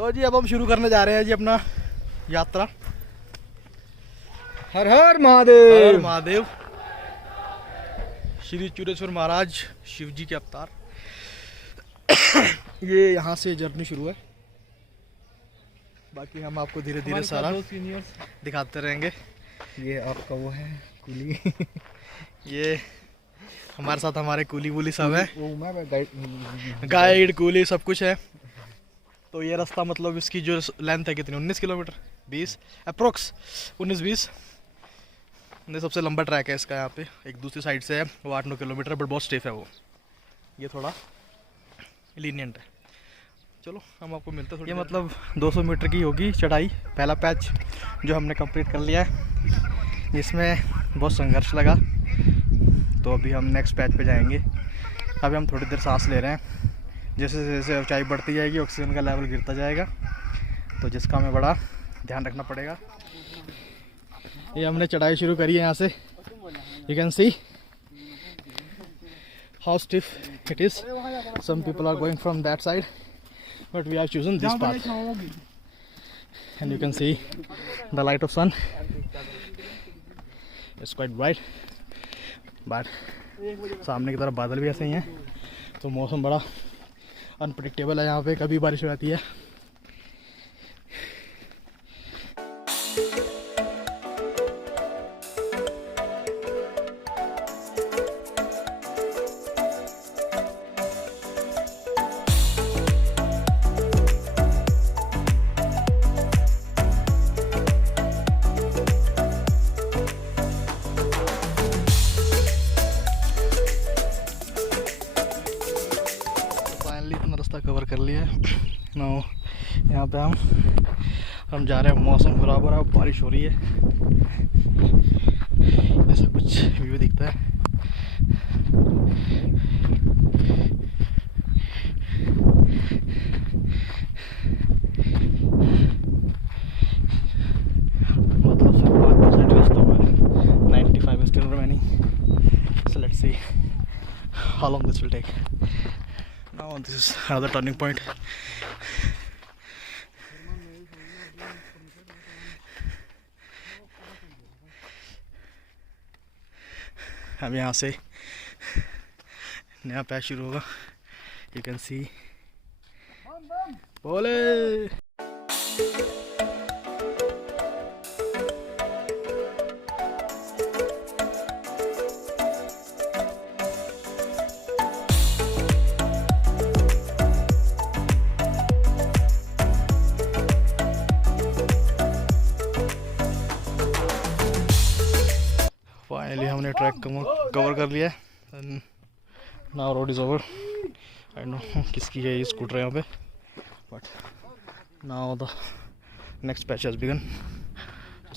तो जी अब हम शुरू करने जा रहे हैं जी अपना यात्रा। हर हर महादेव। हर महादेव। श्री चूरेश्वर महाराज शिव जी के अवतार। ये यहाँ से जर्नी शुरू है, बाकी हम आपको धीरे धीरे सारा दिखाते रहेंगे। ये आपका वो है कुली। ये हमारे साथ हमारे कुली वूली सब है, वो मैं गाइड कुली सब कुछ है। तो ये रास्ता मतलब इसकी जो लेंथ है कितनी, 19 किलोमीटर 20 अप्रोक्स 19-20। ये सबसे लंबा ट्रैक है इसका। यहाँ पे एक दूसरी साइड से है वो 8-9 किलोमीटर, बट बहुत स्टेफ है वो। ये थोड़ा लीनियंट है। चलो हम आपको मिलते हैं। ये मतलब 200 मीटर की होगी चढ़ाई। पहला पैच जो हमने कंप्लीट कर लिया है, जिसमें बहुत संघर्ष लगा। तो अभी हम नेक्स्ट पैच पे जाएंगे। अभी हम थोड़ी देर सांस ले रहे हैं। जैसे जैसे ऊंचाई बढ़ती जाएगी ऑक्सीजन का लेवल गिरता जाएगा, तो जिसका हमें बड़ा ध्यान रखना पड़ेगा। ये हमने चढ़ाई शुरू करी है यहाँ से। You can see how stiff it is. Some people are going from that side, but we have chosen this path, and you can see the light of sun. It's quite bright, but सामने की तरफ बादल भी ऐसे ही हैं, तो मौसम बड़ा अनप्रेडिक्टेबल है यहाँ पे। कभी बारिश हो जाती है। कवर कर लिया है ना। यहाँ पे हम जा रहे हैं। मौसम खराब हो रहा है, बारिश हो रही है, ऐसा कुछ व्यू दिखता है। मतलब सिर्फ 5% रास्ता हुआ है, 95 is still remaining. So let's see how long this will take. Now this is another turning point. अब यहाँ से नया पैच शुरू होगा। You can see बोले। फाइनली हमने ट्रैक कवर कर लिया है। Now road is over. I know किसकी है ये स्कूटर यहाँ पे, but now the next patch has begin.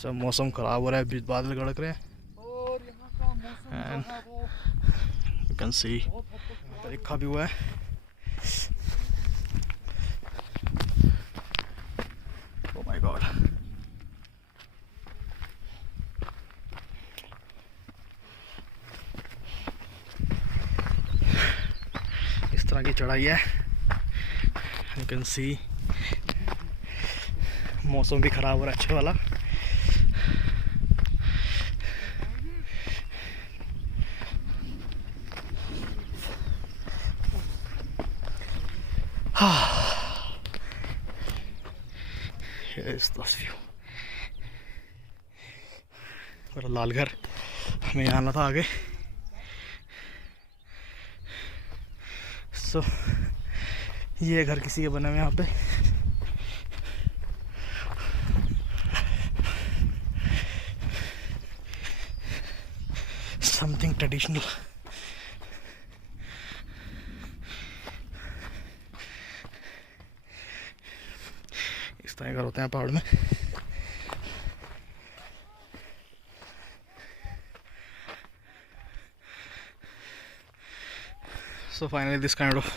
सब मौसम ख़राब हो रहा है, बीच बादल गड़क रहे हैं, एंड यू कैन सी लिखा भी हुआ है। Oh my God. इस तरह की चढ़ाई है। यू कैन सी मौसम भी खराब हो रहा है अच्छे वाला। मेरा लाल घर, हमें यहाँ आना था आगे। सो ये घर किसी के बने हुए यहाँ पे। Something traditional. इस तरह घर होते हैं पहाड़ में। So finally this kind of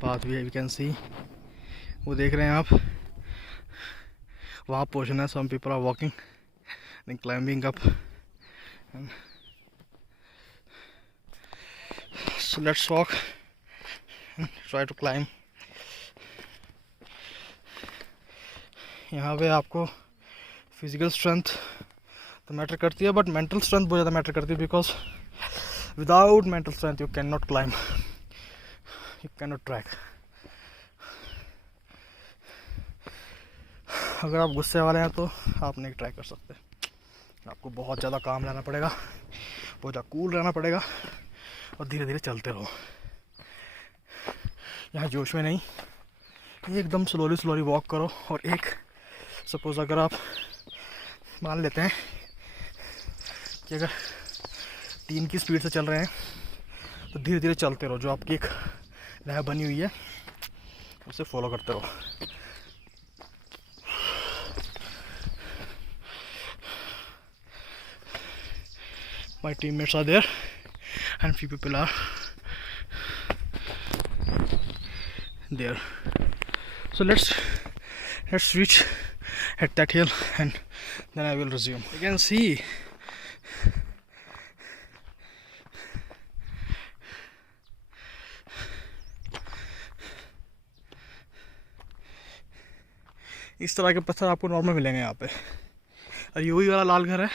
path we can see. वो देख रहे हैं आप, वहाँ पोर्शन है। some people are walking and climbing up, and so let's walk and try to climb. यहाँ पे आपको फिजिकल स्ट्रेंथ तो मैटर करती है, बट मेंटल स्ट्रेंथ बहुत ज़्यादा मैटर करती है, because without mental strength you can not climb, you can not track. अगर आप गुस्से वाले हैं तो आप नहीं ट्राई कर सकते, आपको बहुत ज़्यादा काम लेना पड़ेगा, बहुत ज़्यादा कूल रहना पड़ेगा और धीरे धीरे चलते रहो। यहाँ जोश में नहीं, एकदम स्लोली वॉक करो। और एक सपोज़ अगर आप मान लेते हैं कि अगर 3 की स्पीड से चल रहे हैं तो धीरे धीरे चलते रहो, जो आपकी एक लहर बनी हुई है उसे फॉलो करते रहो। My teammates are there and few people are there. So let's reach at that hill and then I will resume. You can see इस तरह के पत्थर आपको नॉर्मल मिलेंगे यहाँ पे। और ये वही वाला लाल घर है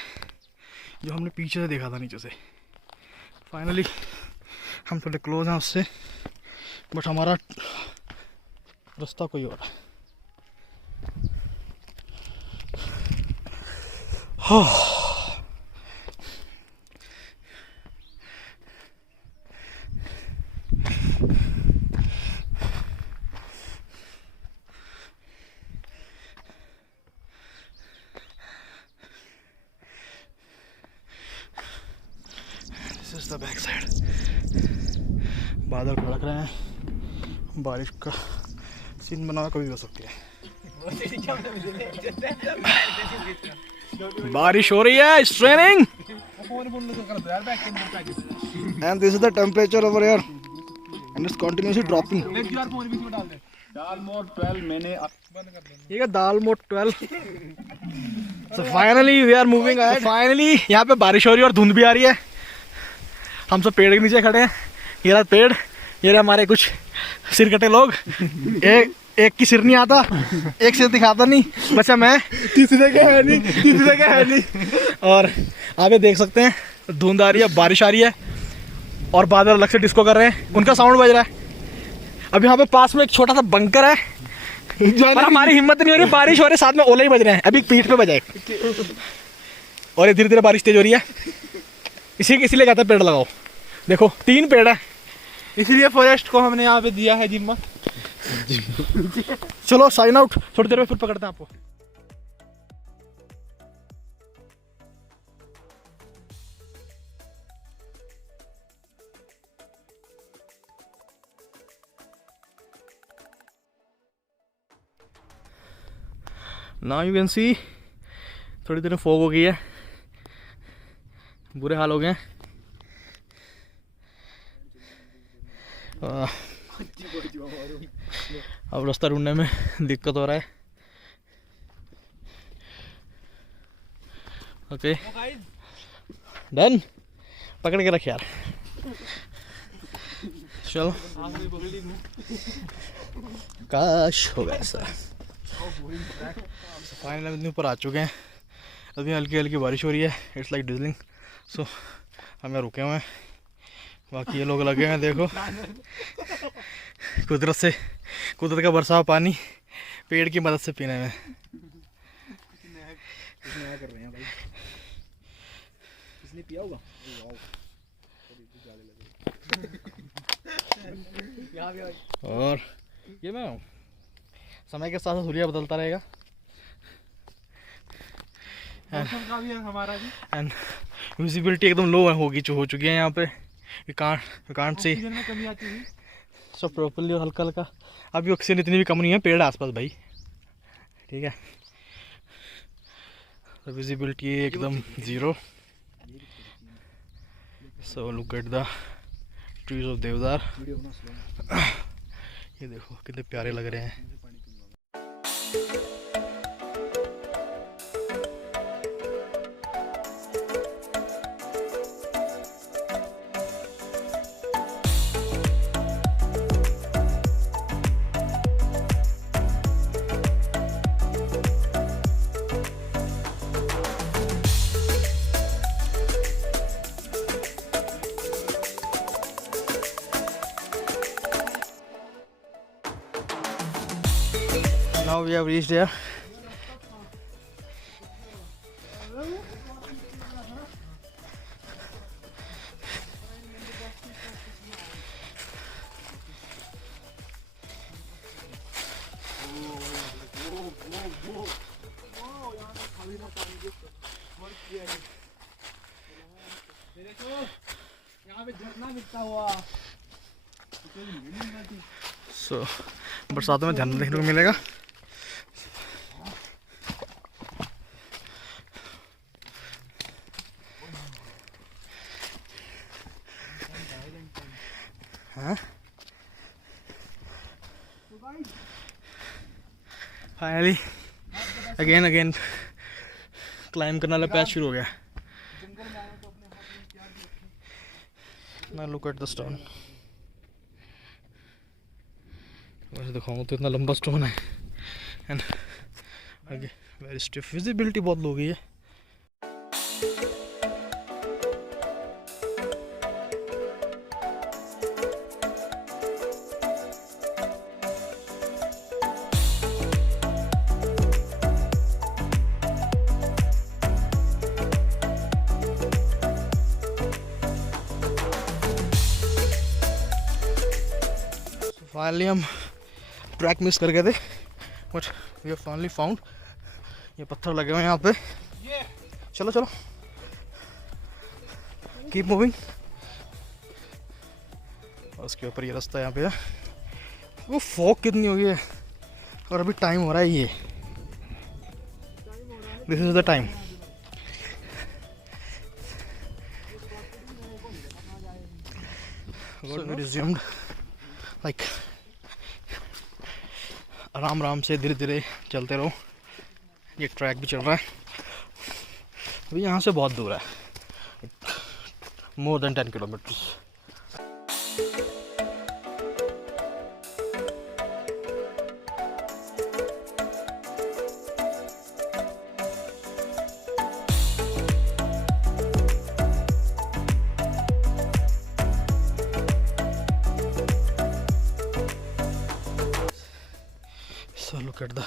जो हमने पीछे से देखा था नीचे से। फाइनली हम थोड़े क्लोज हैं उससे, बट हमारा रास्ता कोई और है। This is the back side. बादल खड़क रहे हैं, बारिश का सीन बना हुआ, कभी भी हो सकती है। बारिश हो रही है, it's raining and this is the temperature over here and it's continuously dropping. दाल मोट 12 मैंने ये दाल मोट 12। So finally we are moving ahead. Finally यहाँ पे बारिश हो रही है और धुंध भी आ रही है। हम सब पेड़ के नीचे खड़े हैं, ये रहा पेड़, ये रहा हमारे कुछ सिरकटे लोग। एक की सिर नहीं आता, एक सिर दिखाता नहीं, बच्चा मैं, तीसरे के है नहीं। और आप ये देख सकते हैं धुंध आ रही है, बारिश आ रही है और बादल अलग से डिस्को कर रहे हैं, उनका साउंड बज रहा है। अब यहाँ पे पास में एक छोटा सा बंकर है, पर हमारी हिम्मत नहीं हो रही, बारिश हो रही है, साथ में ओले ही बज रहे हैं। अभी पीठ पे बजाए और ये धीरे धीरे बारिश तेज हो रही है। इसीलिए कहते हैं पेड़ लगाओ। देखो 3 पेड़ है, इसलिए फॉरेस्ट को हमने यहाँ पे दिया है जिम्मा। चलो साइन आउट, थोड़ी देर में फिर पकड़ते हैं आपको। नाउ यू कैन सी थोड़ी देर में फॉग हो गई है, बुरे हाल हो गए। अब रास्ता ढूंढने में दिक्कत हो रहा है। ओके डन, पकड़ के रख यार। चलो काश हो गया ऐसा। फाइनल हम ऊपर आ चुके हैं, अभी हल्की हल्की बारिश हो रही है, इट्स लाइक डिजलिंग। सो हम यहाँ रुके हुए हैं, बाकी ये लोग लगे हैं देखो कुदरत का बरसा पानी पेड़ की मदद से पीने में। कर रहे हैं भाई, किसने पिया होगा? और ये मैं हूँ, समय के साथ साथ सूर्य बदलता रहेगा एंड विजिबिलिटी एकदम लो हो चुकी है यहाँ पे। कांट से सब प्रॉपर्ली और हल्का हल्का, अभी ऑक्सीजन इतनी भी कम नहीं है, पेड़ आसपास भाई, ठीक है। तो विजिबिलिटी एकदम 0। So look at the trees of देवदार। ये देखो कितने प्यारे लग रहे हैं। Now we have reached here. So बरसात में ध्यान देखने को मिलेगा. हाँ फाइनली अगेन क्लाइम करने वाला पैच शुरू हो गया. Now look at the stone. वैसे दिखाऊँ तो इतना लंबा स्टोन है एंड आगे वेरी स्टिफ. विजिबिलिटी बहुत लो गई है. फाइनली हम ट्रैक मिस कर गए थे but we have finally found. ये पत्थर लगे हुए हैं यहाँ पे. चलो चलो कीप मूविंग. और उसके ऊपर ये रास्ता यहाँ पे है. वो फॉग कितनी हो गई है और अभी टाइम हो रहा है. ये this is the time. Resumed like आराम से धीरे धीरे चलते रहो. ये ट्रैक भी चल रहा है. अभी यहाँ से बहुत दूर है. More than 10 kilometres. So look at the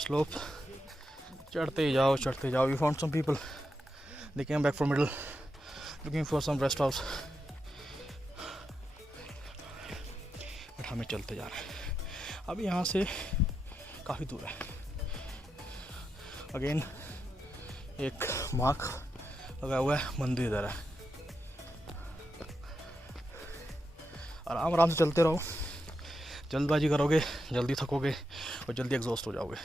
slope. चढ़ते जाओ. We found some people. They came back from middle looking for some rest house. But हमें चलते जाना है. अभी यहाँ से काफ़ी दूर है. अगेन एक मार्क लगा हुआ है. मंदिर इधर है. आराम से चलते रहो. जल्दबाजी करोगे जल्दी थकोगे और जल्दी एग्जॉस्ट हो जाओगे.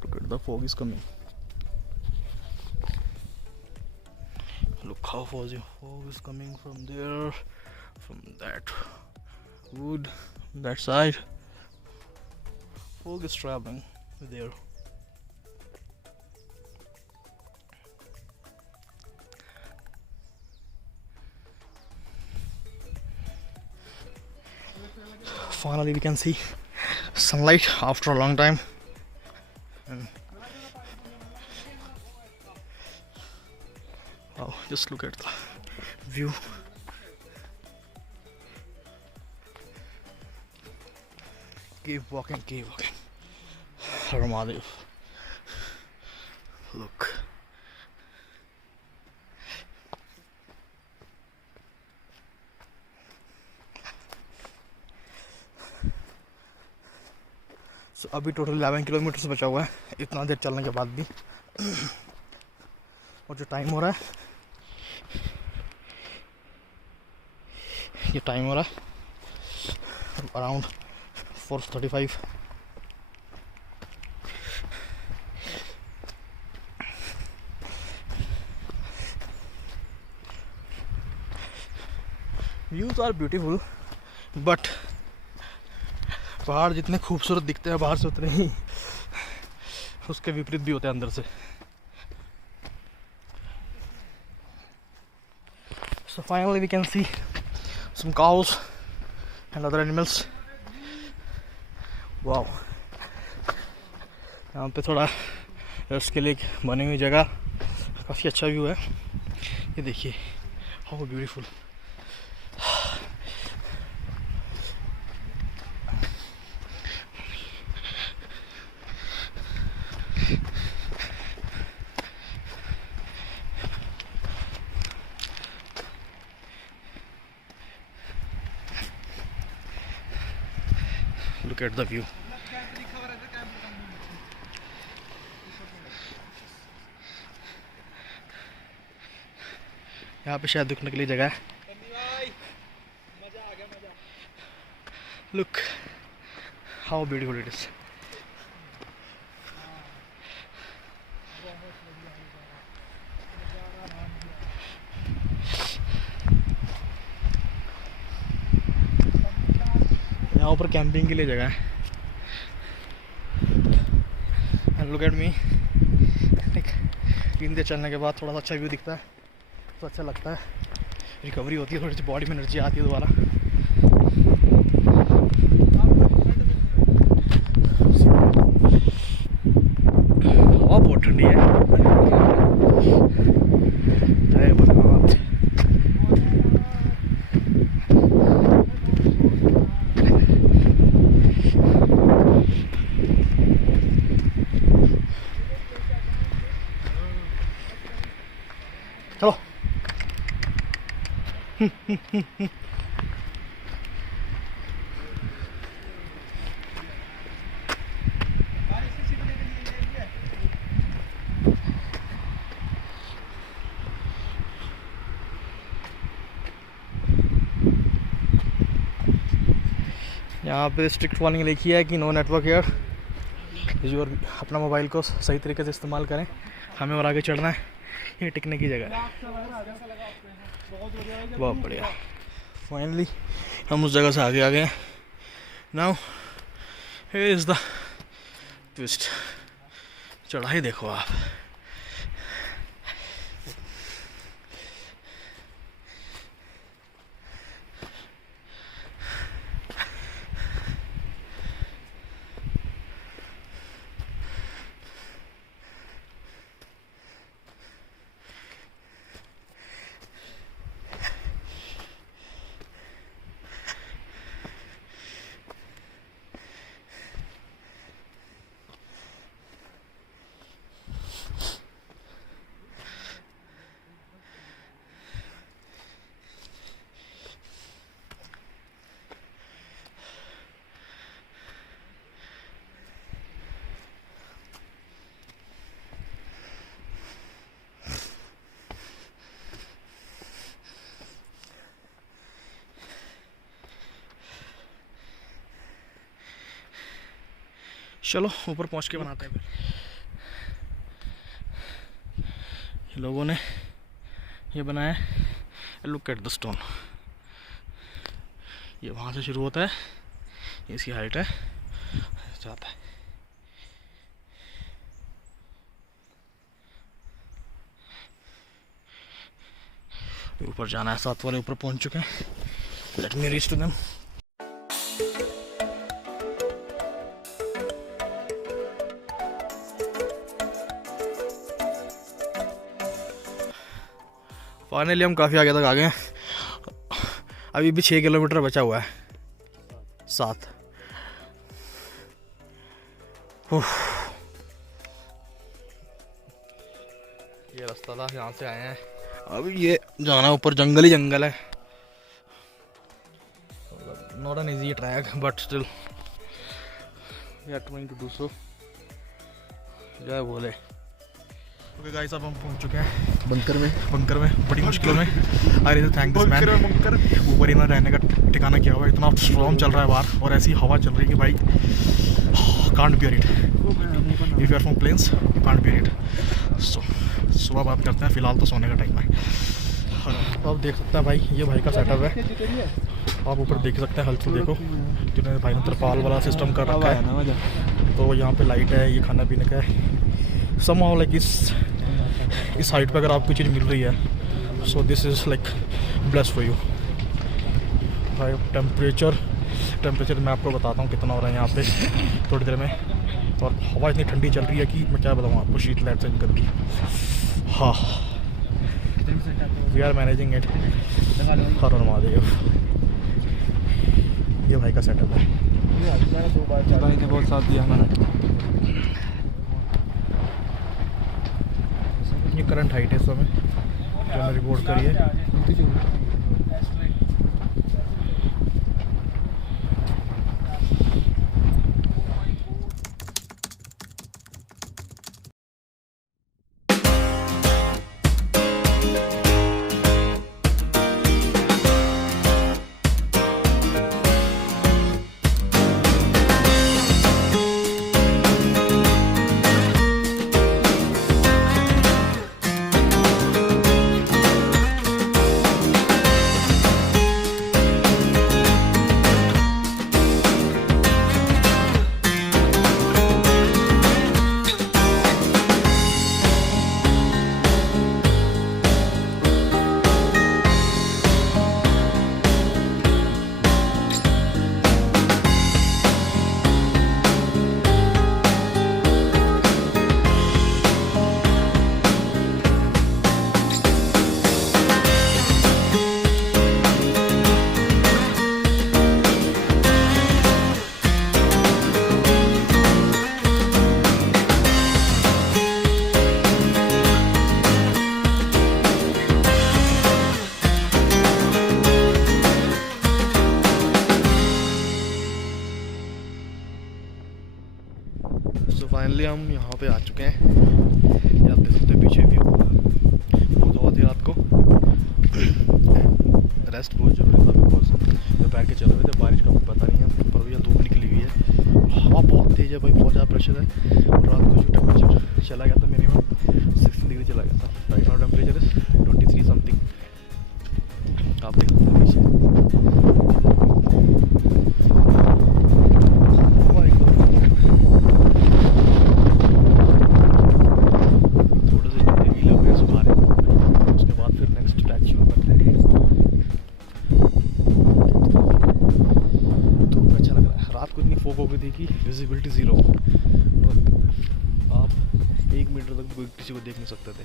Look at the fog is coming. Look how fog is coming from there, from that wood, that side. Fog is traveling there. Finally we can see sunlight after a long time. And wow, just look at the view. Keep walking. Ramadev. Look. So, अभी total 11 kilometre बचा हुआ है. इतना देर चलने के बाद भी. और जो टाइम हो रहा है around 4:35. Views are beautiful but पहाड़ जितने खूबसूरत दिखते हैं बाहर से उतने ही उसके विपरीत भी होते हैं अंदर से. So finally we can see some cows and other animals. Wow. यहाँ पे थोड़ा रेस्ट के लिए बनी हुई जगह. काफ़ी अच्छा व्यू है. ये देखिए how beautiful. Look at the view. यहाँ पे शायद रुकने के लिए जगह है। Look how beautiful it is. यहाँ ऊपर कैंपिंग के लिए जगह है। And look at me, tin से चलने के बाद थोड़ा सा अच्छा व्यू दिखता है तो अच्छा लगता है, रिकवरी होती है, थोड़ी सी बॉडी में एनर्जी आती है दोबारा। हवा बहुत ठंडी है। जय भगवान। चलो यहाँ पे स्ट्रिक्ट वार्निंग लिखी है कि नो नेटवर्क हेयर। यूजर अपना मोबाइल को सही तरीके से इस्तेमाल करें। हमें और आगे चढ़ना है, ये टिकने की जगह है। बहुत बढ़िया, फाइनली हम उस जगह से आगे आ गए हैं। Now here is the twist. चढ़ाई देखो आप, चलो ऊपर पहुंच के बनाते हैं। फिर लोगों ने ये बनाया है, लुक एट द स्टोन। ये वहाँ से शुरू होता है, इसकी हाइट है, जाता है। ऊपर जाना है, 7 वाले ऊपर पहुंच चुके हैं। Let me reach to them. Finally हम काफ़ी आगे तक आ गए हैं। अभी भी 6 किलोमीटर बचा हुआ है, 7। ये रास्ता था, यहाँ से आए हैं। अभी ये जाना ऊपर, जंगल ही जंगल है। Not an easy track but still we are trying to do so. जय बोले। ओके गाइस, अब हम पहुंच चुके हैं बंकर में बड़ी मुश्किलों में। I really thank this man. ऊपर इन्होंने रहने का ठिकाना किया हुआ है। इतना स्ट्रॉन्ग चल रहा है बाहर और ऐसी हवा चल रही है कि भाई can't bear it. If you are from plains you can't bear it. So सुबह बात करते हैं, फिलहाल तो सोने का टाइम है। तो आप देख सकते हैं भाई, ये भाई का सेटअप है। आप ऊपर देख सकते हैं, हल्चल देखो, जिन्होंने भाई ने तिरपाल वाला सिस्टम कर रखा है। तो यहाँ पे लाइट है, ये खाना पीने का है। somehow like इस हाइट पे अगर आपको चीज़ मिल रही है, so this is like bless for you भाई। टेम्परेचर मैं आपको बताता हूँ कितना हो रहा है यहाँ पे थोड़ी देर में। और हवा इतनी ठंडी चल रही है कि मैं क्या बताऊँ आपको, शीत लहर चेंज कर दी। हाँ, वी आर मैनेजिंग इट। हर महादेव। ये भाई का सेटअप है। भाई ने बहुत साथ दिया हमारा। ये करंट हाइट है इस समय जो मैं रिकॉर्ड करी है। सो फाइनली हम यहाँ पे आ चुके हैं। ये आप देख सकते हैं पीछे व्यू। बहुत हवा थी रात को, रेस्ट बहुत जरूरी था बिकॉज दोपहर के चले हुए थे, बारिश का कुछ पता नहीं है, पर भैया धूप निकली हुई है, हवा बहुत तेज़ है भाई, बहुत ज़्यादा प्रेशर है। और रात को जो टेम्परेचर चला गया था मिनिमम 16 डिग्री चला गया था। Right now temperature is 23 something. आप देख सकते हैं पीछे हवा एकदम थोड़े से गीले हो गए सुबह, उसके बाद फिर नेक्स्ट ट्रैक शुरू करते हैं। धूप अच्छा लग रहा है। रात को इतनी फोक हो गई थी कि विजिबिलिटी ज़ीरो, और आप 1 मीटर तक किसी को देख नहीं सकते थे।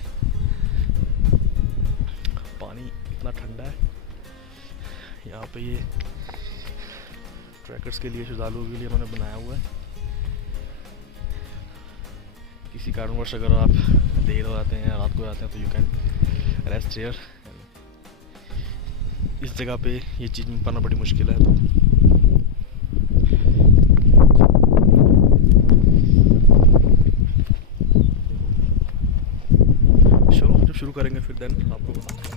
पानी इतना ठंडा है यहाँ पे, ये ट्रैकर्स के लिए, श्रद्धालुओं के लिए उन्होंने बनाया हुआ है। किसी कारणवश अगर आप देर हो जाते हैं या रात को आते हैं तो यू कैन रेस्ट हियर। इस जगह पे ये चीज़ पाना बड़ी मुश्किल है। तो जब शुरू करेंगे फिर देन आपको बताते हैं।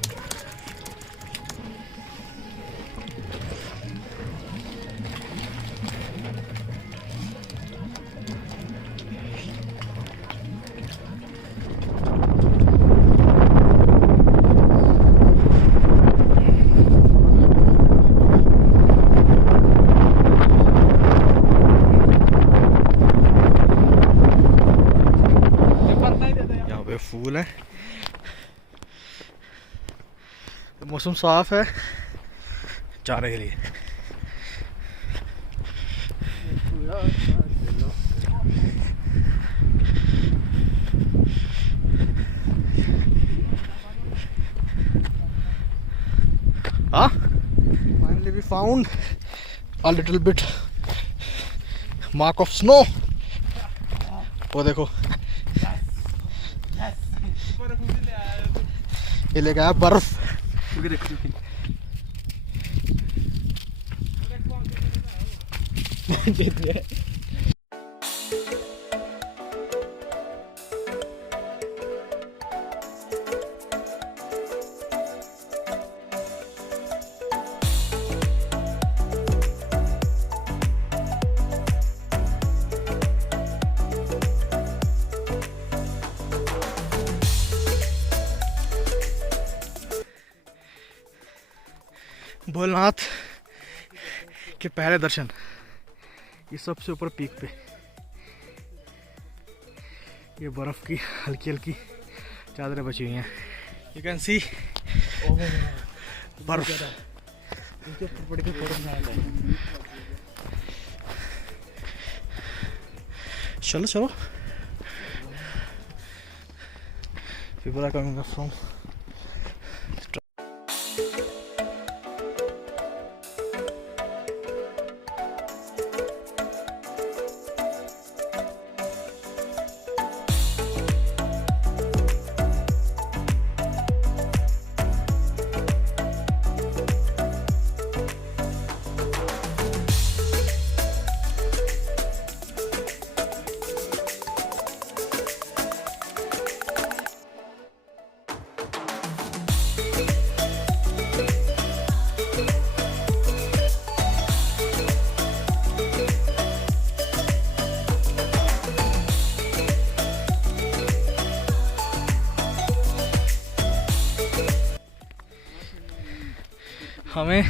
फूल है, मौसम साफ है चारे के लिए। Finally we found a little bit mark of snow। वो देखो ये लेके आया बर्फ। भोलेनाथ के पहले दर्शन ये सबसे ऊपर पीक पे, ये बर्फ की हल्की हल्की चादरें बची हुई हैं। यू कैन सी बर्फ। चलो चलो, people are coming up from हमें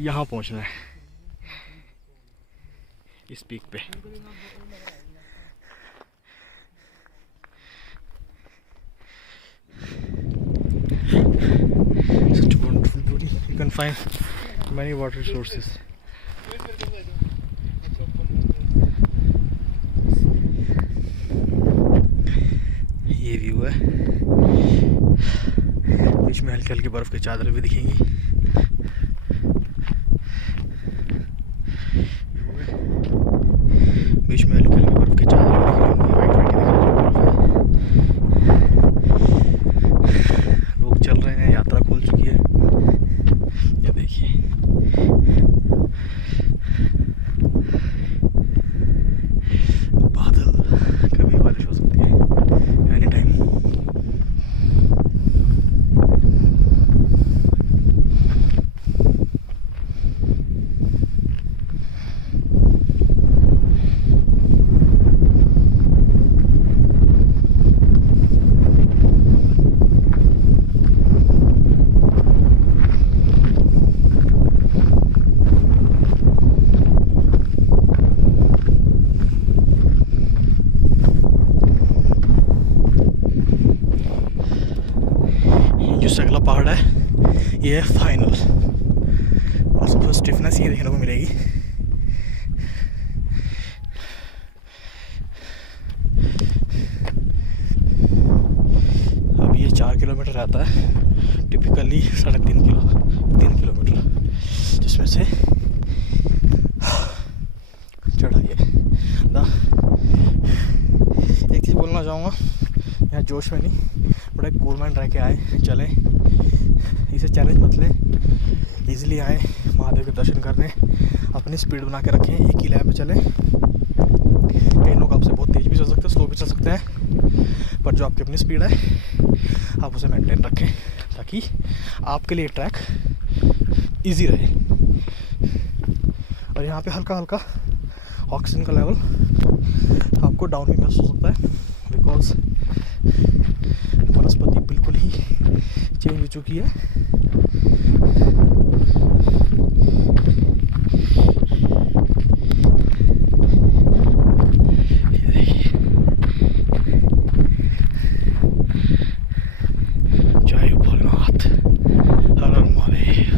यहाँ पहुँचना है इस पीक पे। Such a wonderful beauty. You can find many water sources. ये व्यू है, बीच में हल्की हल्की बर्फ की चादरें भी दिखेंगी। बीच में हल्की हल्की बर्फ की चादरें भी दिखेंगी, वाइट वाइट दिख रही है। लोग चल रहे हैं, यात्रा खुल चुकी है। ये देखिए बादल किलोमीटर है, ये है फाइनल। और सबसे स्टिफनेस ये देखने को मिलेगी। अब ये 4 किलोमीटर रहता है टिपिकली, 3.5 किलोमीटर, जिसमें से चढ़ाई है। एक चीज़ बोलना चाहूँगा, यहाँ जोश में नहीं, बड़ा कूल माइंड रह के आए, चले, इसे चैलेंज मत लें, ईजिली आए महादेव के दर्शन करने, अपनी स्पीड बना के रखें, एक ही लाइन में चलें। कई लोग आपसे बहुत तेज़ भी चल सकते हैं, स्लो भी चल सकते हैं, पर जो आपकी अपनी स्पीड है आप उसे मेंटेन रखें, ताकि आपके लिए ट्रैक इजी रहे। और यहाँ पे हल्का हल्का ऑक्सीजन का लेवल आपको डाउन भी महसूस होता है, बिकॉज वनस्पति बिल्कुल ही चेंज हो चुकी है। ये देखिए, जय भोलेनाथ, हर हर महादेव।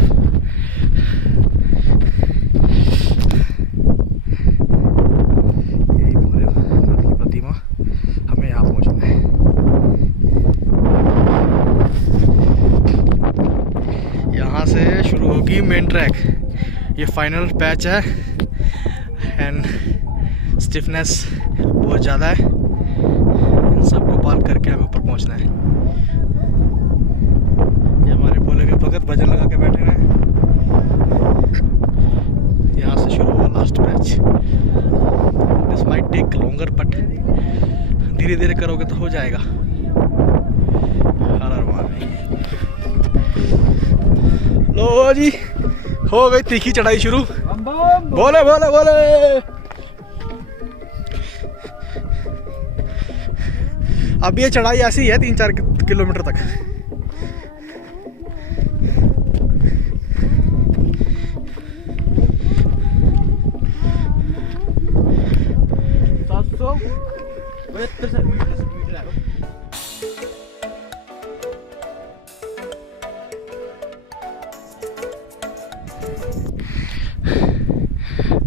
यही भोलेनाथ की प्रतिमा, हमें यहाँ पहुँचना है। यहाँ से शुरू होगी मेन ट्रैक, ये फाइनल पैच है एंड स्टिफनेस बहुत ज़्यादा है। इन सबको पार करके हमें ऊपर पहुँचना है। ये हमारे भोले के भगत भजन लगा के बैठे हैं। यहाँ से शुरू हुआ last patch. This might take longer, but धीरे धीरे करोगे तो हो जाएगा। हर हर महादेव। लो जी, हो गई तीखी चढ़ाई शुरू। बोले बोले बोले। अब ये चढ़ाई ऐसी है 3-4 किलोमीटर तक।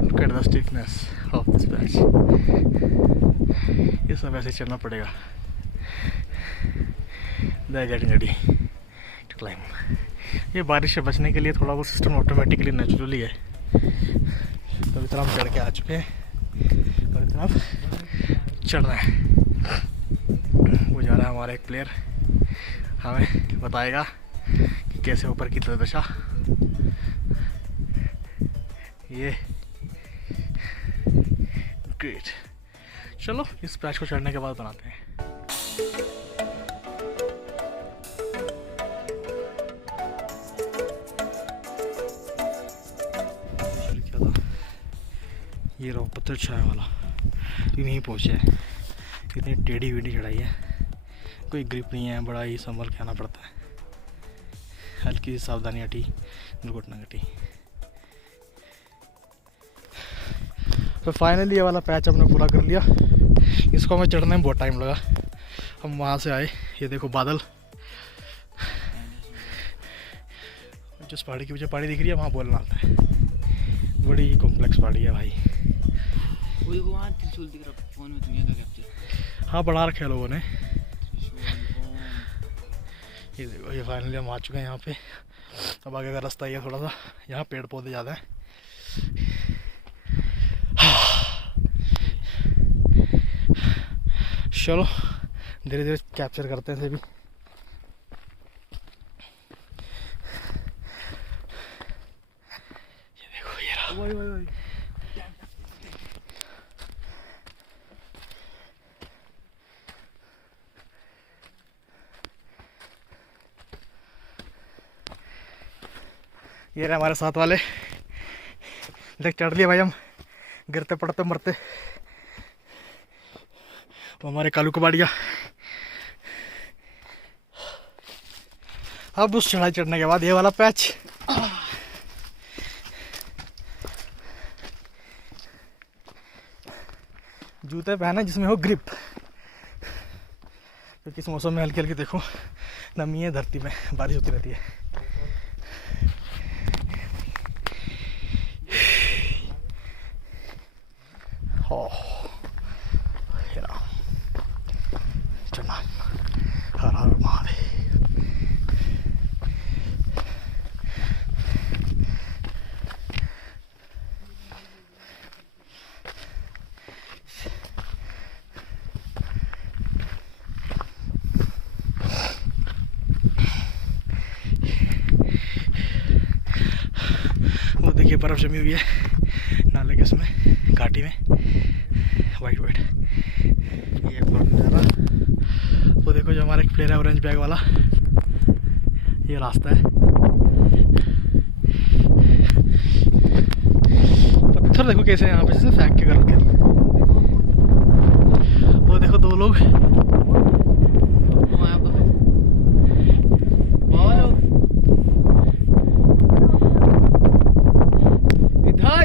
Look at the stiffness of this patch. ये सब ऐसे चलना पड़ेगा। They are getting ready to climb. ये बारिश से बचने के लिए थोड़ा वो सिस्टम ऑटोमेटिकली नेचुरली है। तो इतना हम चढ़ के आ चुके हैं और इतना चढ़ना है। वो जा रहा है हमारा एक प्लेयर, हमें बताएगा कि कैसे ऊपर की दशा। ये ग्रेट। चलो इस पैच को चढ़ने के बाद बनाते हैं। क्या था ये रहो पत्थर छाया वाला, ये नहीं पहुँचे है। इतनी टेढ़ी वीढ़ी चढ़ाई है, कोई ग्रिप नहीं है, बड़ा ही संभल के आना पड़ता है। हल्की सी सावधानी हटी, दुर्घटना घटी। तो फाइनली ये वाला पैच हमने पूरा कर लिया। इसको हमें चढ़ने में बहुत टाइम लगा। हम वहाँ से आए, ये देखो बादल, जिस पहाड़ी की मुझे पहाड़ी दिख रही है वहाँ भोलेनाथ है। बड़ी ही कॉम्प्लेक्स पहाड़ी है भाई। वो देखो वहाँ त्रिशूल दिख रहा है फोन में, दुनिया का कैप्चर। हाँ बढ़ा रखे लोगों ने। ये देखो, ये फाइनली हम आ चुके हैं यहाँ पे। अब आगे का रास्ता ये थोड़ा सा, यहाँ पेड़ पौधे ज़्यादा हैं। चलो धीरे धीरे कैप्चर करते हैं इसे भी। ये देखो ये रहा। ये रहे हमारे साथ वाले। देख चढ़ लिए भाई हम, गिरते पड़ते मरते। वो हमारे कालू कबाड़िया। अब उस चढ़ाई चढ़ने के बाद ये वाला पैच। जूते पहने जिसमें हो ग्रिप, क्योंकि इस मौसम में हल्की हल्की देखो नमी है धरती में, बारिश होती रहती है। चलना, हर हर महादेव। वो देखिए बर्फ जमी हुई है नाले के उसमें, घाटी में, वाइट वाइट। ये एक बर्फ नज़ारा। वो देखो जो हमारा एक प्लेयर है ऑरेंज बैग वाला, ये रास्ता है। पत्थर देखो कैसे यहाँ पे जैसे फेंक के कर रखे हैं। वो देखो दो लोग, इधर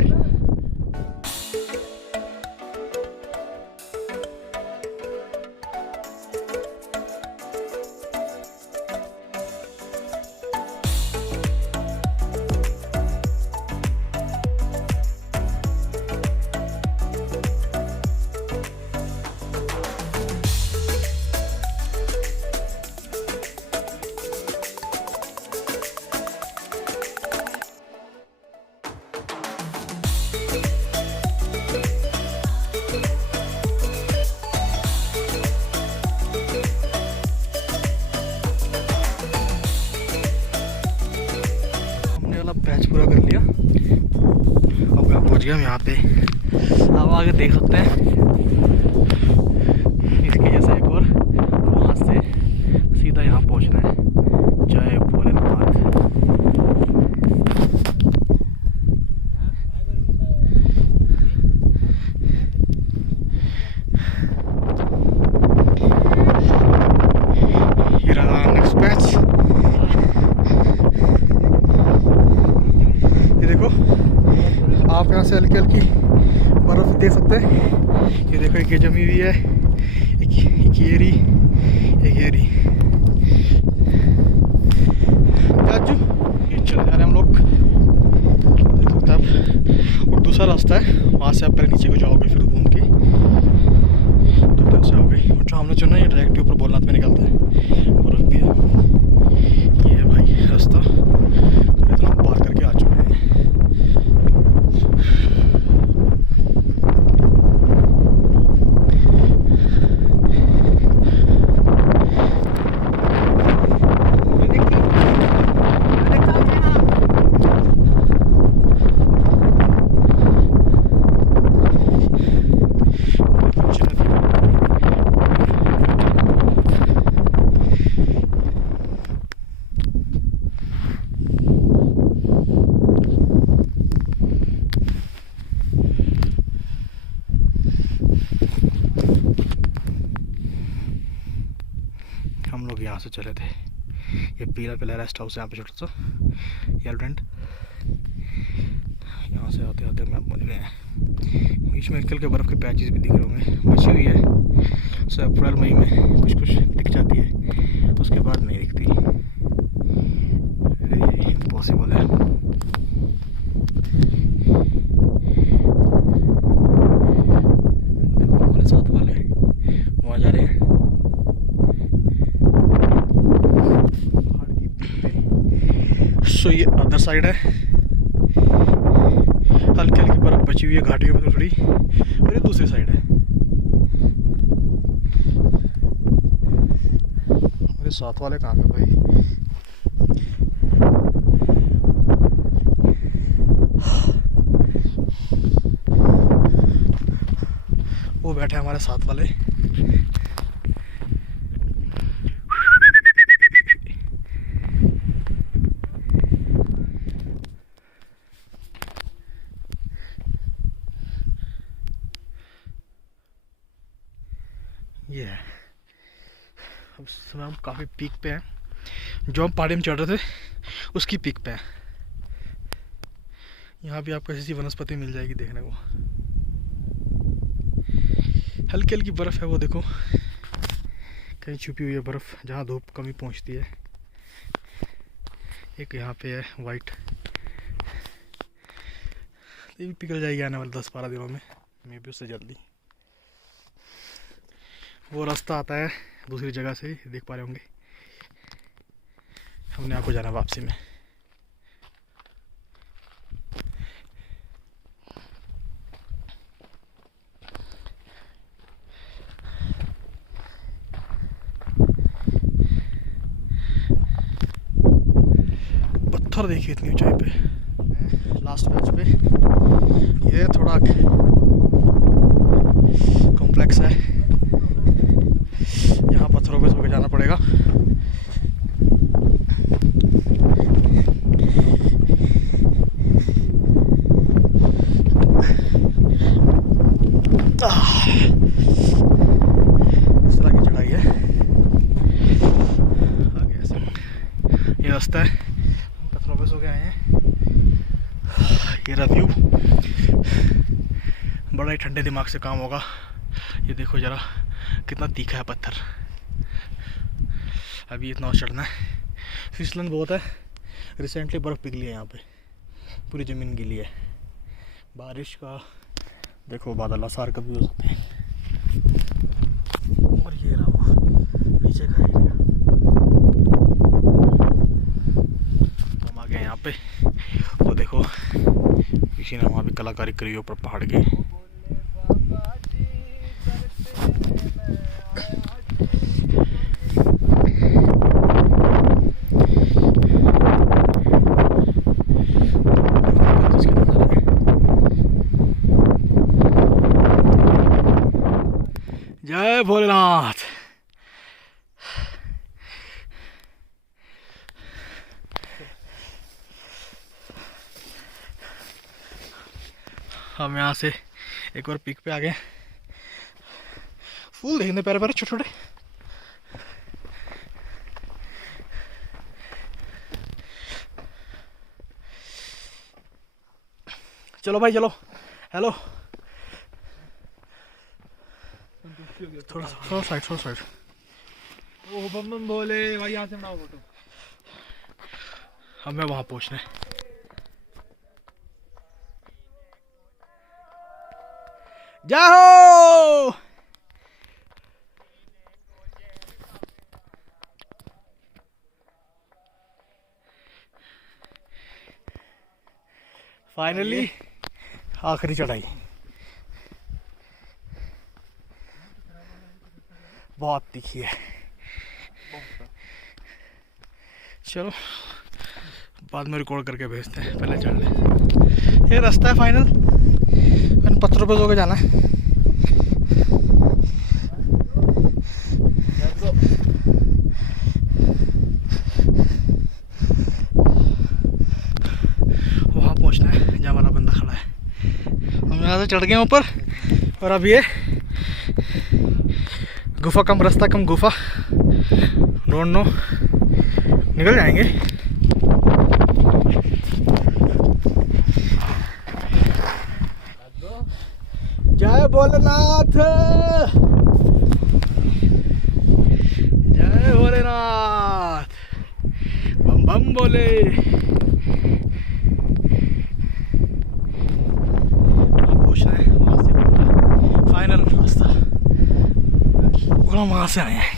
बैच पूरा कर लिया। अब मैं पहुंच गया हम यहाँ पे। अब आगे देख सकते हैं इसके जैसे एक और, वहाँ से सीधा यहाँ पहुंचना है। जय भोलेनाथ। ये रहा नेक्स्ट बैच। देखो आप यहाँ से हल्की हल्की बर्फ देख सकते हैं। ये देखो एक ये जमी हुई है, एक येरी, एक येरी। राजू ये चले जा रहे हैं हम लोग, देख सकते हैं आप। और दूसरा रास्ता है, वहाँ से आप पहले नीचे को जाओगे, फिर घूम के दूसरे से आओगे। और जो हमने चुना ये डायरेक्ट ऊपर भोलेनाथ में निकलता है, बर्फ भी है। ये है भाई रास्ता, इतना हम पार करके आ चुके हैं। हम लोग यहाँ से चले थे, ये पीला पीला रेस्ट हाउस है यहाँ पे छोटा सा येलो टेंट। यहाँ से आते आते मैं पहुँच गए हैं। बीच में हल्के बर्फ़ के पैचेस भी दिख रहे होंगे, बची हुई है। सो अप्रैल मई में कुछ कुछ दिख जाती है, उसके बाद नहीं दिखती। ये इम्पॉसिबल है। देखो हमारे साथ वाले वहाँ जा रहे हैं। सो ये अदर साइड है, हल्की हल्की बर्फ बची हुई है घाटियों में थोड़ी, और ये दूसरी साइड है। मेरे साथ वाले कहाँ गए भाई? वो बैठे हमारे साथ वाले। ये है, अब इस समय हम काफ़ी पीक पे हैं। जो हम पहाड़ी में चढ़ रहे थे उसकी पीक पे हैं। यहाँ भी आपको ऐसी वनस्पति मिल जाएगी देखने को। हल्की हल्की बर्फ़ है, वो देखो कहीं छुपी हुई है बर्फ़ जहाँ धूप कमी पहुँचती है। एक यहाँ पे है वाइट, ये भी पिघल जाएगी आने वाले 10-12 दिनों में, मे भी उससे जल्दी। वो रास्ता आता है दूसरी जगह से, देख पा रहे होंगे। हमने आपको जाना वापसी में। पत्थर देखिए इतनी ऊंचाई पे, लास्ट पैच पे। ये थोड़ा कॉम्प्लेक्स है, यहाँ पत्थरों पे सो के जाना पड़ेगा। इस तरह की चढ़ाई है। आगे ऐसे ये रास्ता है, पत्थरों पे सो के आए हैं। ये रहा व्यू, बड़ा ही ठंडे दिमाग से काम होगा। ये देखो जरा कितना तीखा है पत्थर। अभी इतना और चढ़ना है, फिसलन बहुत है। रिसेंटली बर्फ़ पिघली है यहाँ पे, पूरी ज़मीन गीली है। बारिश का देखो बादल आसार कभी हो सकते हैं। और ये रहा वो पीछे का एरिया। हम आ गए यहाँ पे, वो देखो किसी ने वहाँ पे कलाकारी करी है ऊपर पहाड़ के। जय भोलेनाथ। हम यहाँ से एक बार पीक पे आ गए। फूल देखने प्यारे प्यारे छोटे छोटे। चलो भाई चलो। हेलो, थोड़ा साइड। ओ बम बम बोले भाई, यहाँ से बनाओ फोटो। हमें वहाँ पहुँचना है। जाओ। फाइनली आखिरी चढ़ाई। बहुत तीखी है। चलो बाद में रिकॉर्ड करके भेजते हैं, पहले चढ़ ले। ये रास्ता है फाइनल, इन पत्थरों पे सो के जाना है। वहाँ पहुँचना है जहाँ हमारा बंदा खड़ा है। हम यहाँ से चढ़ गए ऊपर, और अब ये गुफा कम रास्ता कम गुफा, डोंट नो, निकल जाएंगे। जय भोलेनाथ, जय भोलेनाथ, बम बम बोले। पूछना है वहाँ से फाइनल रास्ता, पूरा वहाँ से आए हैं।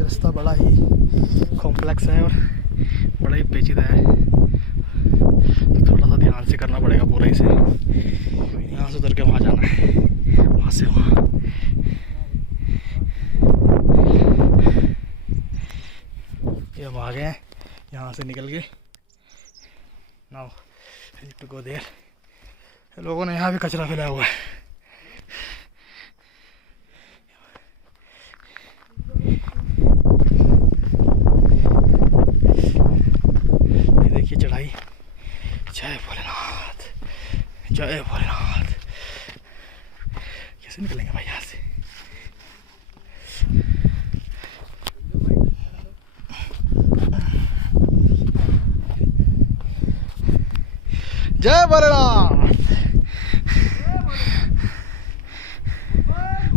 रास्ता बड़ा ही कॉम्प्लेक्स है और बड़ा ही पेचीदा है, तो थोड़ा सा ध्यान से करना पड़ेगा पूरा इसे। यहाँ से उतर के वहाँ जाना है, वहाँ से वहाँ। ये हम आ गए हैं, यहाँ से निकल के। Now to go there. लोगों ने यहाँ भी कचरा फैलाया हुआ है। चढ़ाई जय भोलेनाथ, जय भोलेनाथ। कैसे निकलेंगे भाई यहाँ से? जय भोलेनाथ।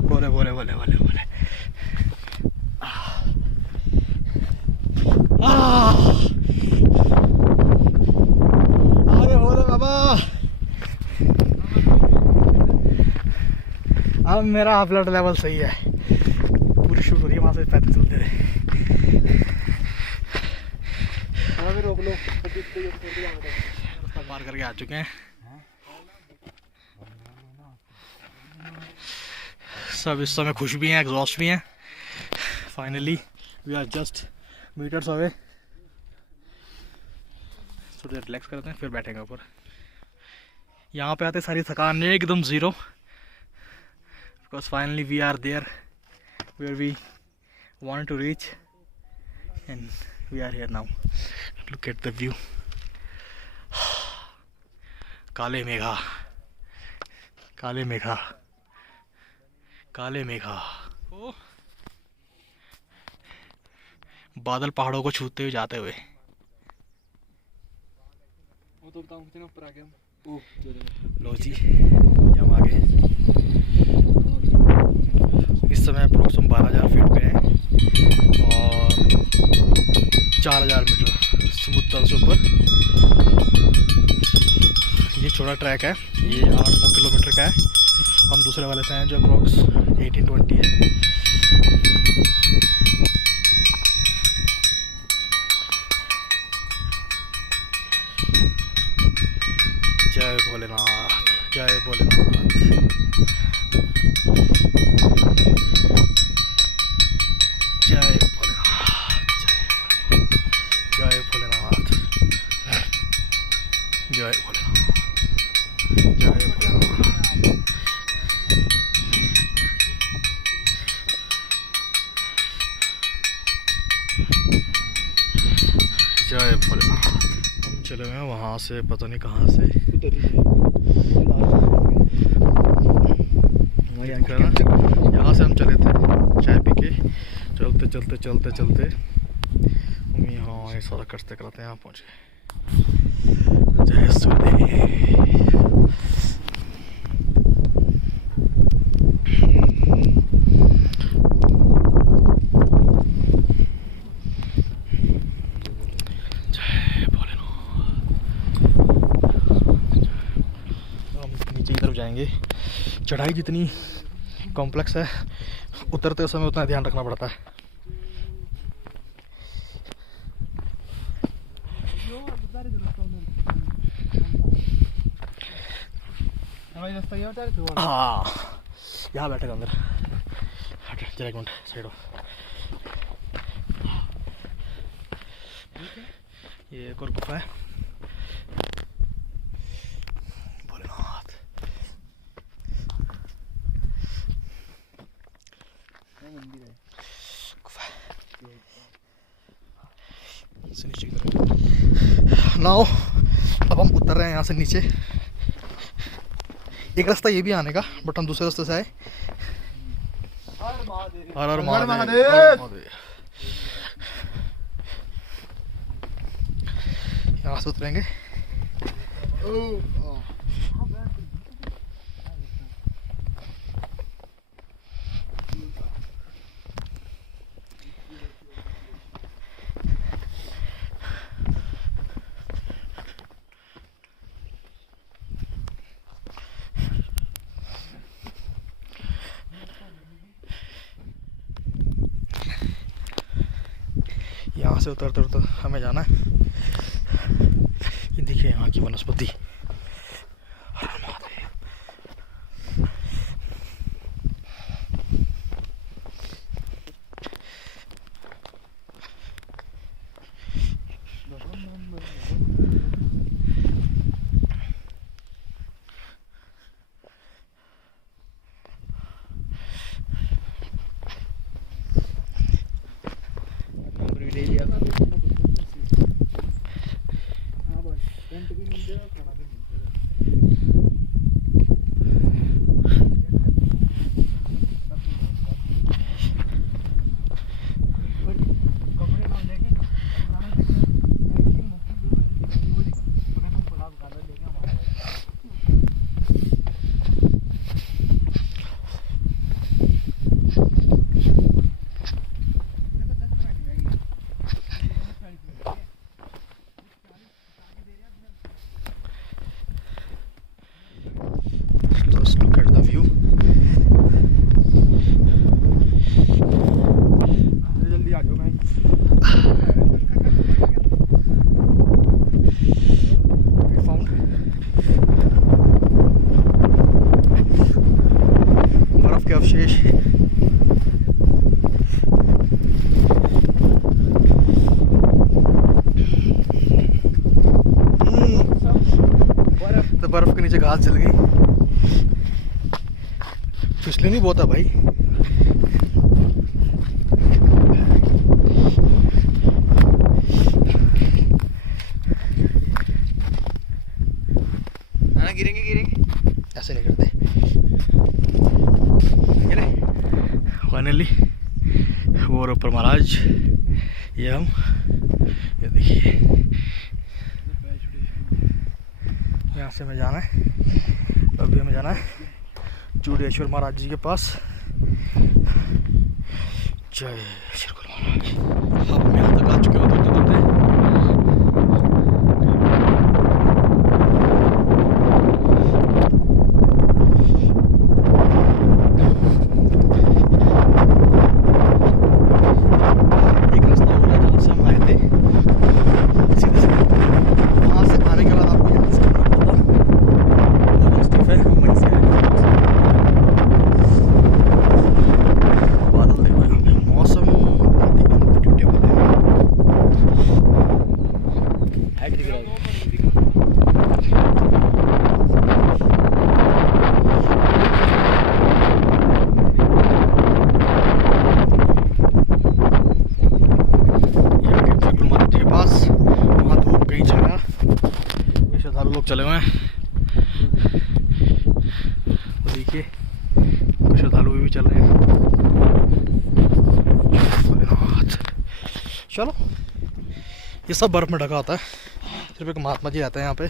बोले बोले बोले बोले बोले। अरे भोले बाबा, अब मेरा ब्लड लेवल सही है। पूरी शूट हो रही है वहाँ से पैदल चलते हुए। रोक लो, रास्ता पार करके आ चुके हैं। सब इस समय खुश भी हैं, एग्जॉस्ट भी हैं। Finally we are just meters away. थोड़ी देर रिलैक्स करते हैं, फिर बैठेंगे ऊपर। यहाँ पे आते सारी थकान एकदम zero, because finally we are there where we want to reach and we are here now. Look at the view. काले मेघा, काले मेघा, काले मेघा। बादल पहाड़ों को छूते हुए जाते हुए। वो तो बताऊं कितने ऊपर आ गए हम। लो जी, ये हम आ गए। इस समय अप्रोक्स हम 12,000 फीट पे हैं और 4,000 मीटर समुद्र तल से ऊपर। ये छोटा ट्रैक है, ये 8-9 किलोमीटर का है। हम दूसरे वाले से हैं जो अप्रोक्स 18-20 है। जय भोलेनाथ, जय भोलेनाथ, जय भोलेनाथ, जय भोलेनाथ, जय भोलेनाथ, जय भोलेनाथ। जय भोलेनाथ। हम चले हुए हैं वहाँ से, पता नहीं कहाँ से। यहाँ से हम चले थे चाय पी के, चलते चलते चलते चलते हम यहाँ सारा करते कराते यहाँ पहुँचे। जय सूर्यदेव। जाएंगे। चढ़ाई जितनी कॉम्प्लेक्स है, उतरते समय उतना ध्यान रखना पड़ता है। हाँ, यहाँ बैठेगा अंदर। जरा एक मिनट साइड हो। ये एक और गुफा है। नाउ अब हम उतर रहे हैं यहाँ से नीचे। एक रास्ता ये भी आने का, बट हम दूसरे रास्ते से आए। हर हर महादेव। यहाँ से उतरेंगे। यहाँ से उतरते उतरते हमें जाना है। ये देखिए यहाँ की वनस्पति। टेंट भी मिल जाएगा, खाना भी मिल जाएगा। कपड़े ना लेके खाना लेके एक मुफ्त जो वो मगर तुम बड़ा गाना लेके हमारा Just look at the view. जल्दी आ जाओ भाई। We found बर्फ के अवशेष। तो बर्फ के नीचे घास चल गई। फिसले नहीं बहुत है भाई। ना गिरेंगे ऐसे नहीं करते। फाइनली वो ऊपर महाराज, ये हम, ये देखिए यहाँ से हमें जाना है। अभी हमें जाना है चूड़ेश्वर महाराज जी के पास। जय श्री गुरु महाराज। अब हम यहाँ तक आ चुके हो दौड़ते। एक रास्ता हो रहा है जहाँ से हम आए थे, सीधे से वहाँ से आने के बाद आपको यहाँ से करना पड़ता। बहुत स्टिफ है, वहीं से बादल देखो यहाँ पे, मौसम बहुत ही अनप्रेडिक्टेबल लोग चले हुए हैं। देखिए कुछ श्रद्धालु भी चल रहे हैं। चलो, ये सब बर्फ में ढका होता है। सिर्फ एक महात्मा जी आते हैं यहाँ पे,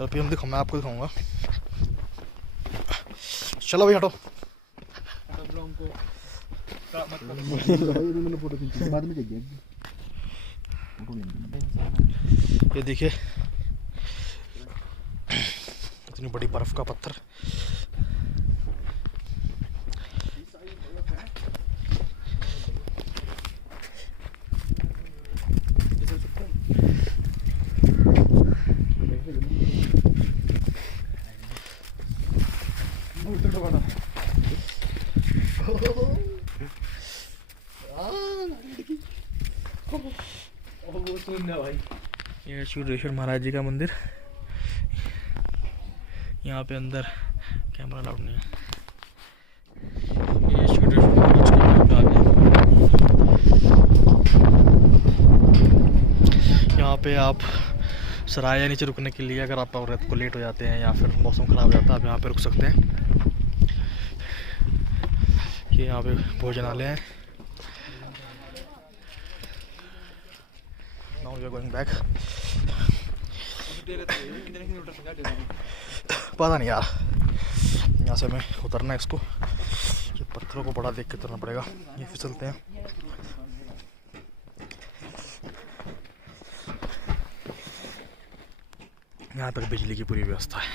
और फिर हम मैं आपको दिखाऊंगा। चलो भाई हटो। ये देखिए इतनी बड़ी बर्फ का पत्थर। ये चूड़ेश्वर महाराज जी का मंदिर। यहाँ पे अंदर कैमरा अलाउड नहीं है। ये चूड़ेश्वर महाराज का मंदिर। यहाँ पे आप सराय या नीचे रुकने के लिए, अगर आप रात को लेट हो जाते हैं या फिर मौसम ख़राब हो जाता है, आप यहाँ पे रुक सकते हैं। ये यहाँ पे भोजनालय है। Now we are going back. पता नहीं यार, यहाँ से हमें उतरना है। इसको ये पत्थरों को बड़ा देख के उतरना पड़ेगा, ये फिसलते हैं। यहाँ तक बिजली की पूरी व्यवस्था है।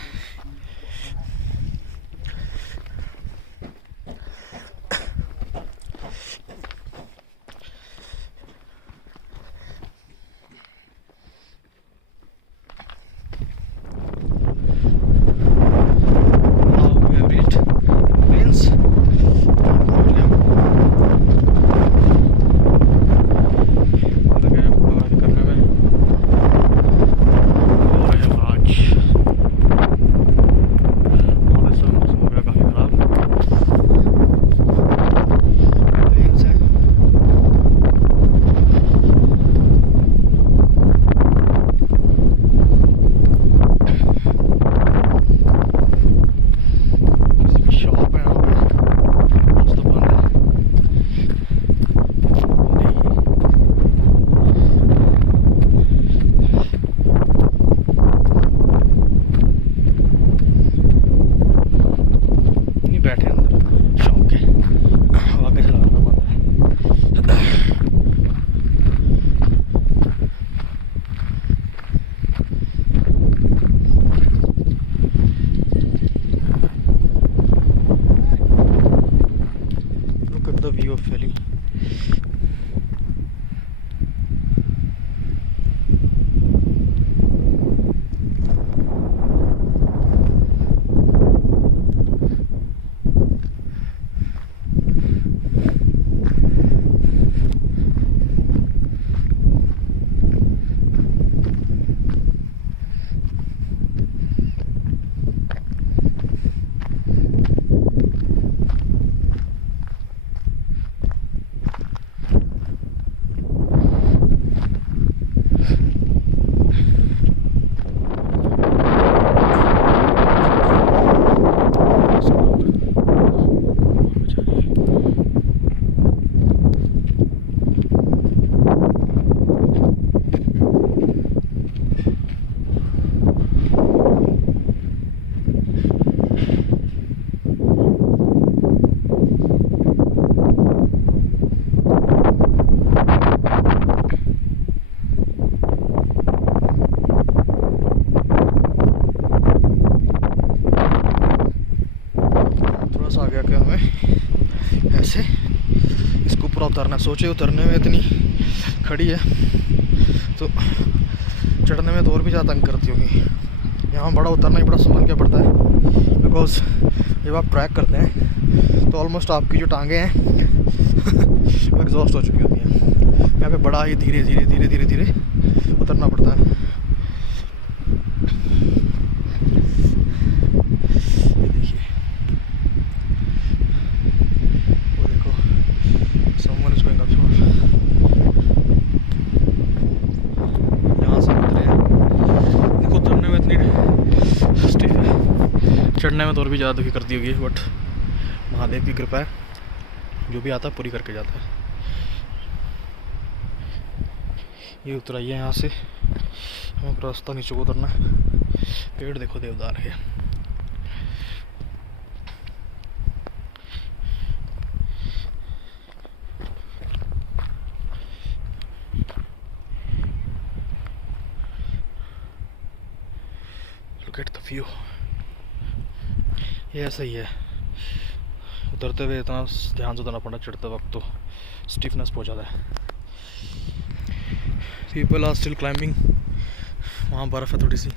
ऊपर उतरना है। सोचे उतरने में इतनी खड़ी है तो चढ़ने में तो और भी ज़्यादा तंग करती होगी। यहाँ बड़ा उतरना ही बड़ा संभल के पड़ता है, बिकॉज जब आप ट्रैक करते हैं तो ऑलमोस्ट आपकी जो टांगें हैं वो एग्जॉस्ट हो चुकी होती हैं। यहाँ पे बड़ा ही धीरे धीरे धीरे धीरे धीरे उतरना पड़ता है। ये देखिए, वो देखो, someone is going up here। यहाँ से उतरे हैं, देखो उतरने में इतनी स्टिफ है, चढ़ने में तो और भी ज़्यादा दुखी करती होगी, बट महादेव की कृपा है, जो भी आता है पूरी करके जाता है। ये उतराइए यहाँ से, हमें रास्ता नीचे को उतरना है। पेड़ देखो देवदार है। Look at the view. ये ऐसा ही है, उतरते हुए इतना ध्यान से उतरना पड़ा, चढ़ते वक्त तो स्टिफनेस हो जाता है। People are still climbing. वहाँ बर्फ़ है थोड़ी सी।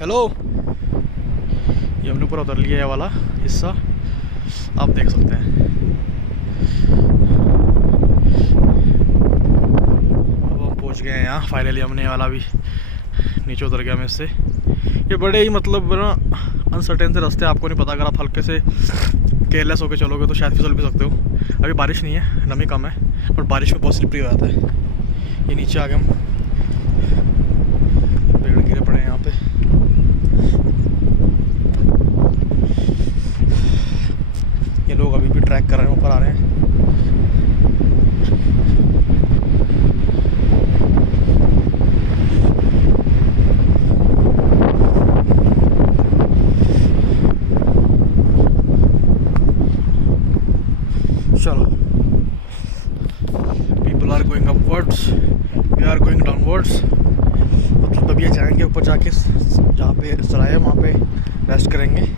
हेलो, ये हमने पूरा उतर लिया है वाला हिस्सा, आप देख सकते हैं। अब हम पहुंच गए हैं यहाँ फाइनली। हमने वाला भी नीचे उतर गया मैं इससे। ये बड़े ही मतलब ना अनसर्टेन से रास्ते, आपको नहीं पता। अगर आप हल्के से केयरलेस होकर चलोगे तो शायद फिसल भी सकते हो। अभी बारिश नहीं है, नमी कम है, पर बारिश में बहुत स्लिपरी हो जाता है। ये नीचे आ गए हम, पेड़ गिरे पड़े हैं यहाँ पे। ये लोग अभी भी ट्रैक कर रहे हैं, ऊपर आ रहे हैं। चलो, people are going upwards, we are going downwards. मतलब तब ये जाएंगे ऊपर जाके, जहाँ पे सराय है वहाँ पे रेस्ट करेंगे।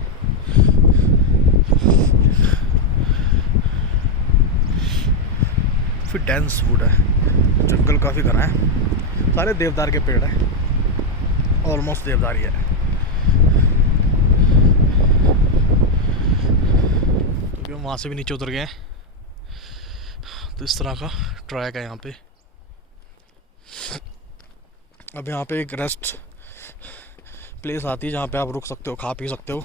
फिर डेंस वुड है, जंगल काफ़ी घना है, सारे देवदार के पेड़ हैं, ऑलमोस्ट देवदार ही है। तो हम वहाँ से भी नीचे उतर गए हैं। तो इस तरह का ट्रैक है यहाँ पे। अब यहाँ पे एक रेस्ट प्लेस आती है जहाँ पे आप रुक सकते हो, खा पी सकते हो।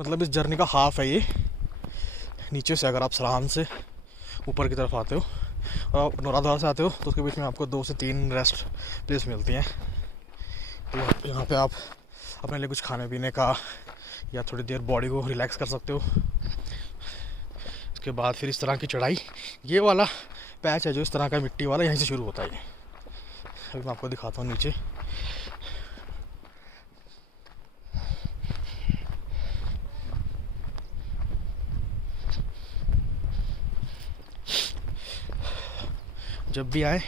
मतलब इस जर्नी का हाफ है ये। नीचे से अगर आप सराहन से ऊपर की तरफ आते हो और आप नौराधरा से आते हो तो उसके बीच में आपको 2 से 3 रेस्ट प्लेस मिलती हैं। तो यहाँ पे आप अपने लिए कुछ खाने पीने का या थोड़ी देर बॉडी को रिलैक्स कर सकते हो। उसके बाद फिर इस तरह की चढ़ाई, ये वाला पैच है जो इस तरह का मिट्टी वाला, यहीं से शुरू होता है। अभी मैं आपको दिखाता हूँ नीचे। जब भी आए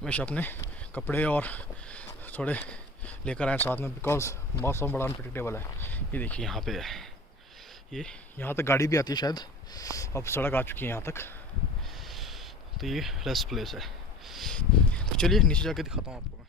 हमेशा अपने कपड़े और थोड़े लेकर आए साथ में, बिकॉज मौसम बड़ा अनप्रेडिक्टेबल है। ये देखिए यहाँ पे है, ये यहाँ तक गाड़ी भी आती है शायद, अब सड़क आ चुकी है यहाँ तक। तो ये रेस्ट प्लेस है। तो चलिए नीचे जाके दिखाता हूँ आपको मैं।